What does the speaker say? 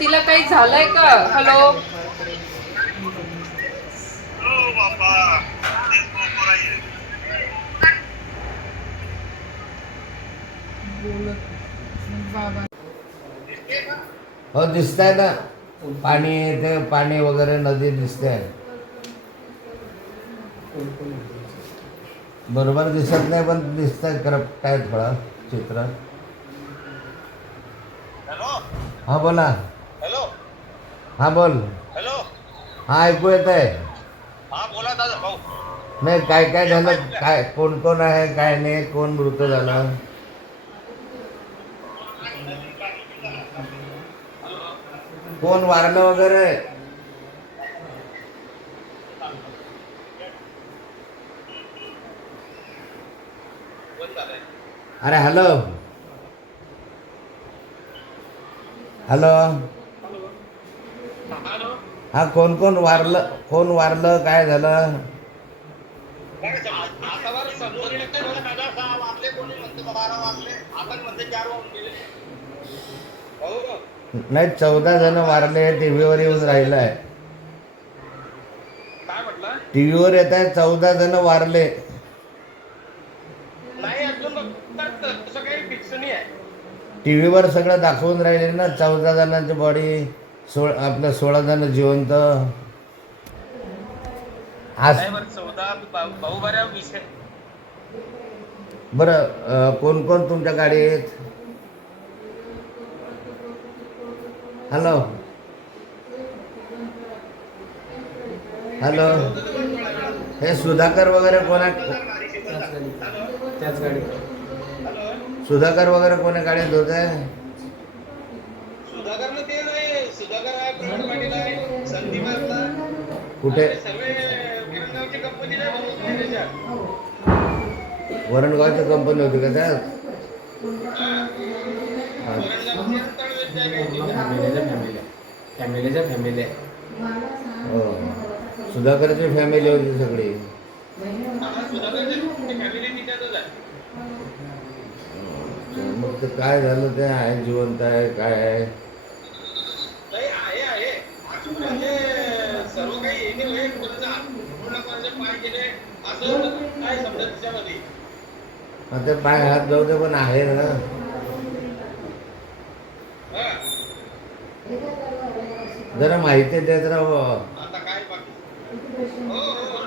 तिला काही झालंय का? हॅलो हो हो दिसतंय ना. पाणी ते पाणी वगैरे नदी दिसते. बरोबर दिसत नाही पण दिसतंय करपटाय थोडं चित्र. हा बोला. हा बोल. हॅलो. हा ऐकू येत आहे. हा बोला दादा भाऊ. नाही काय काय झालं? काय कोण कोण आहे काय नाही कोण मृत झालं? कोण वारलं वगैरे? अरे हॅलो. हॅलो. हा कोण कोण वारलं कोण वारलं काय झालं? नाही चौदा जण वारले टीव्हीवर येऊन राहिलं आहे टीव्हीवर येत आहे चौदा जण वारले. टीव्हीवर सगळं दाखवून राहिले ना चौदा जणांची बॉडी सोळ आपल्या सोळा जण जिवंत. आज नाही बरं चौदा भाऊ भाऊ बऱ्या विषय बरं अं, कोण कोण तुमच्या गाडीत? हॅलो. हॅलो. हे सुधाकर वगैरे कोण त्याच गाडी सुधाकर वगैरे कोणी गाडीत होते? सुधाकर आहे प्रवीण पाटील आहे संदीप आहे आपला. कुठे किरणगावची कंपनी. वरणगावची कंपनी होती का त्यात. फॅमिलीच्या फॅमिली हो. सुधाकरची फॅमिली होती सगळी. आहे. मग ते काय झालं? ते आहे जिवंत आहे काय आहे नाही आहे आहे म्हणजे सर्व काही हे नाही होईल कोणाचा हात पूर्ण असं काय समजा ते पाय हात जाऊ दे पण आहे ना. हा. जरा माहिती देत राहा आता काय बाकी? हो हो.